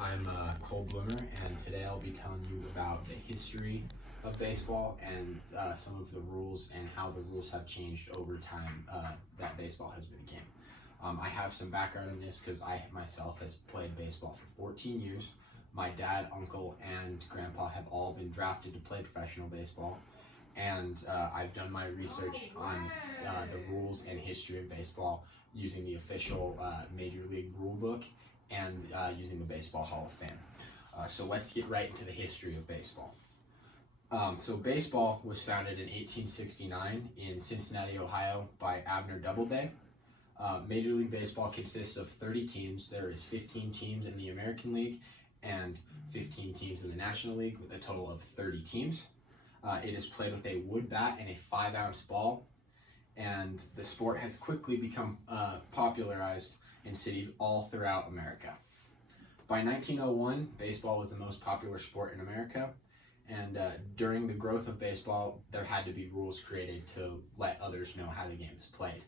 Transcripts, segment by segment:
I'm Cole Bloomer, and today I'll be telling you about the history of baseball and some of the rules and how the rules have changed over time that baseball has been a game. I have some background in this because I myself has played baseball for 14 years. My dad, uncle, and grandpa have all been drafted to play professional baseball, and I've done my research on the rules and history of baseball using the official Major League Rule Book and using the Baseball Hall of Fame. So let's get right into the history of baseball. So baseball was founded in 1869 in Cincinnati, Ohio by Abner Doubleday. Major League Baseball consists of 30 teams. There is 15 teams in the American League and 15 teams in the National League with a total of 30 teams. It is played with a wood bat and a 5-ounce ball, and the sport has quickly become popularized in cities all throughout America. By 1901, baseball was the most popular sport in America, and during the growth of baseball, there had to be rules created to let others know how the game is played.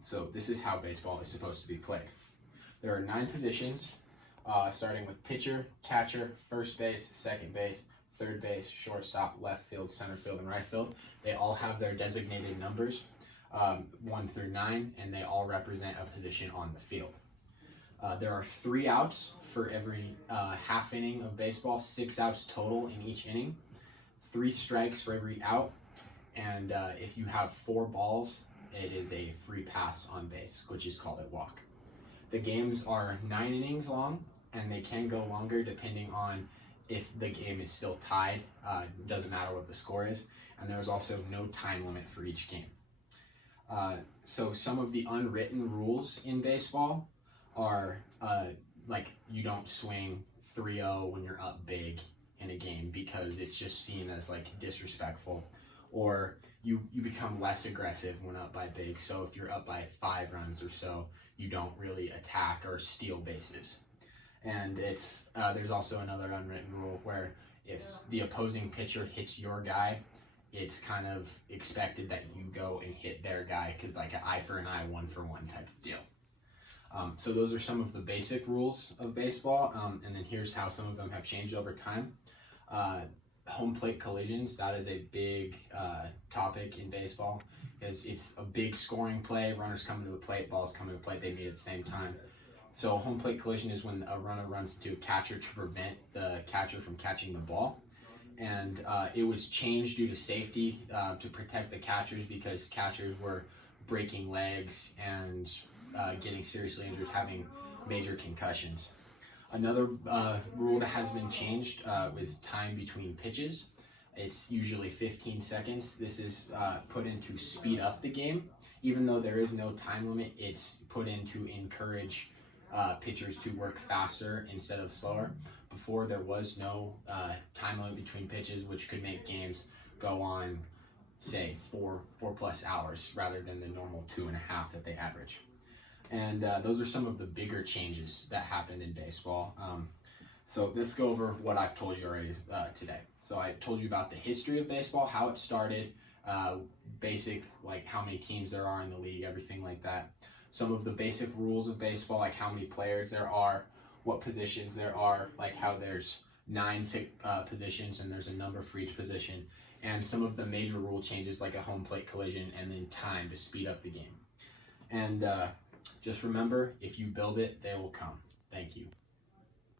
So this is how baseball is supposed to be played. There are 9 positions, starting with pitcher, catcher, first base, second base, third base, shortstop, left field, center field, and right field. They all have their designated numbers, 1 through 9, and they all represent a position on the field. There are 3 outs for every half inning of baseball, 6 outs total in each inning, 3 strikes for every out, and if you have 4 balls, it is a free pass on base, which is called a walk. The games are 9 innings long, and they can go longer depending on if the game is still tied. It doesn't matter what the score is, and there's also no time limit for each game. So some of the unwritten rules in baseball are like you don't swing 3-0 when you're up big in a game because it's just seen as like disrespectful, or you become less aggressive when up by big. So if you're up by 5 runs or so, you don't really attack or steal bases. And it's there's also another unwritten rule where if the opposing pitcher hits your guy, it's kind of expected that you go and hit their guy, because like an eye for an eye, 1 for 1 type of deal. So those are some of the basic rules of baseball, and then here's how some of them have changed over time. Home plate collisions, that is a big topic in baseball, because it's a big scoring play. Runners coming to the plate, balls coming to the plate, they meet at the same time. So a home plate collision is when a runner runs into a catcher to prevent the catcher from catching the ball. And it was changed due to safety to protect the catchers, because catchers were breaking legs and getting seriously injured, having major concussions. Another rule that has been changed was time between pitches. It's usually 15 seconds. This is put in to speed up the game. Even though there is no time limit, it's put in to encourage pitchers to work faster instead of slower. Before, there was no time limit between pitches, which could make games go on, say, 4+ hours rather than the normal 2.5 that they average. And those are some of the bigger changes that happened in baseball. So let's go over what I've told you already today. So I told you about the history of baseball, how it started, basic, like how many teams there are in the league, everything like that. Some of the basic rules of baseball, like how many players there are, what positions there are, like how there's 9 positions and there's a number for each position, and some of the major rule changes like a home plate collision, and then time to speed up the game. And just remember, if you build it, they will come. Thank you.